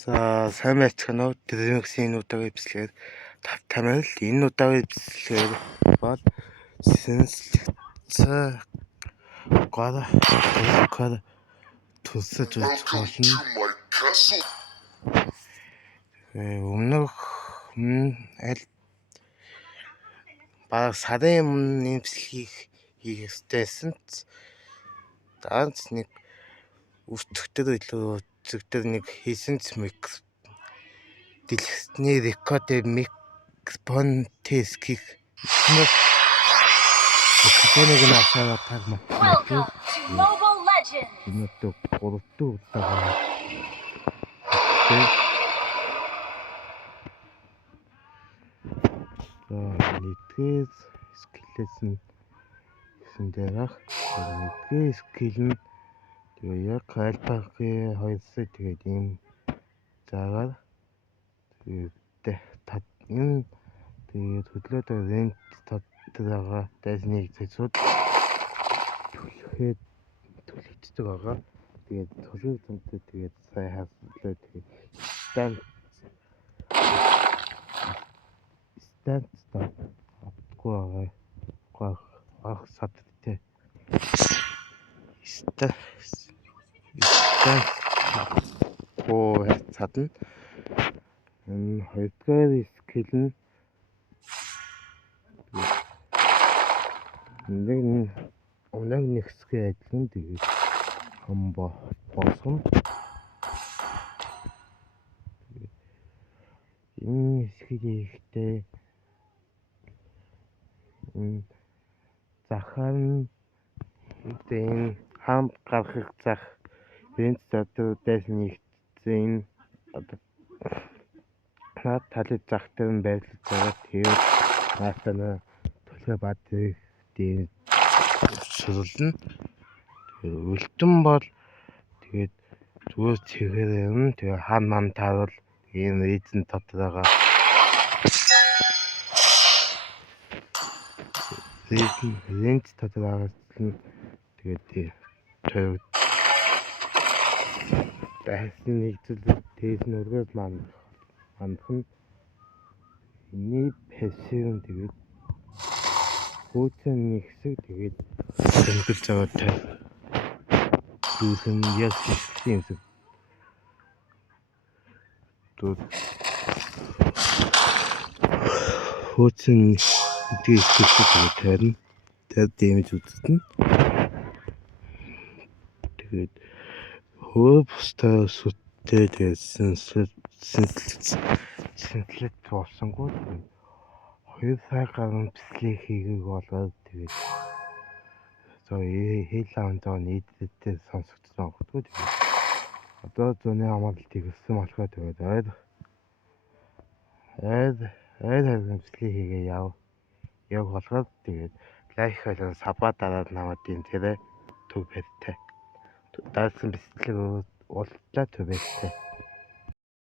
За сайн байцгаана уу? Дэрмиксийн удаагийн эпизод тавтамал энэ удаагийн эпизод бол сэнслэгцээ гол тусаж болно. Өмнөх аль баг сарын өмнө эпизод хийх ёстойсэн. Даанч нэг өсөлтөд илүү зөвдөр нэг хийсэн микс дэлгэсний рекорд микрофон тест хийх микрофоныг насаараа тагмаа. Энэ то гурван удаа. За нэгдүгээр скиллээс нь гэсэн дээрх нэгдүгээр скилл нь тэгээ яг альфагийн 2-сая тэгээд ийм заагаар энэ тэгээд хөдлөөд рент тодорхой дайсныг зэцүүд төлөгддөг байгаа. Тэгээд төлөв зэнтэй тэгээд сая хаслаа тэгээд станц авахгүй байгаа садтай цадна. Энэ хоёрдугаар скилл нь нэг хэсгээ адилхан тэгээд босгоно. Энэ хэсгийг захаар нь энэ хамт гарах зах рент дотор дайсныг энэ наад талын зах дээр нь байрлаж байгаа. Тэгээд наатана төлхөө бадрыг дээр шүрлэн. Тэгээд өлтөн бол тэгээд зүгээр цэвэр юм. Тэгээд хан ман таарал энэ эзэн дотор байгаа. Рент дотор байгаа нь тэгээд дайсны нэгдэл тез нүргээс мандах нь энэ пэсэн тэгээд хөөцөн нэг хэсэг тэгээд тэмдэглэж байгаа дүүхэн яг юм шиг хөөцөн дээс тэгээд таарна. Тэр дэмэж үзтэн. Тэгээд хөөбстөө сүттэй гэсэн сэнслэт болсонгүй. 2 сая гаруй бислэг хийгээг болоод тэгээд хийлаан зоо нийтдээ сонсогдсон багтгүй. Тэгээд одоо зөний амралтыг өссөн болохоор тэгээд хайр бислэг хийгээ яв болохоор тэгээд лайк хийлээ саба дараад наваад энэ тэрэ төв бэртэй даасан бислэг уулзлаа төв бэртэй.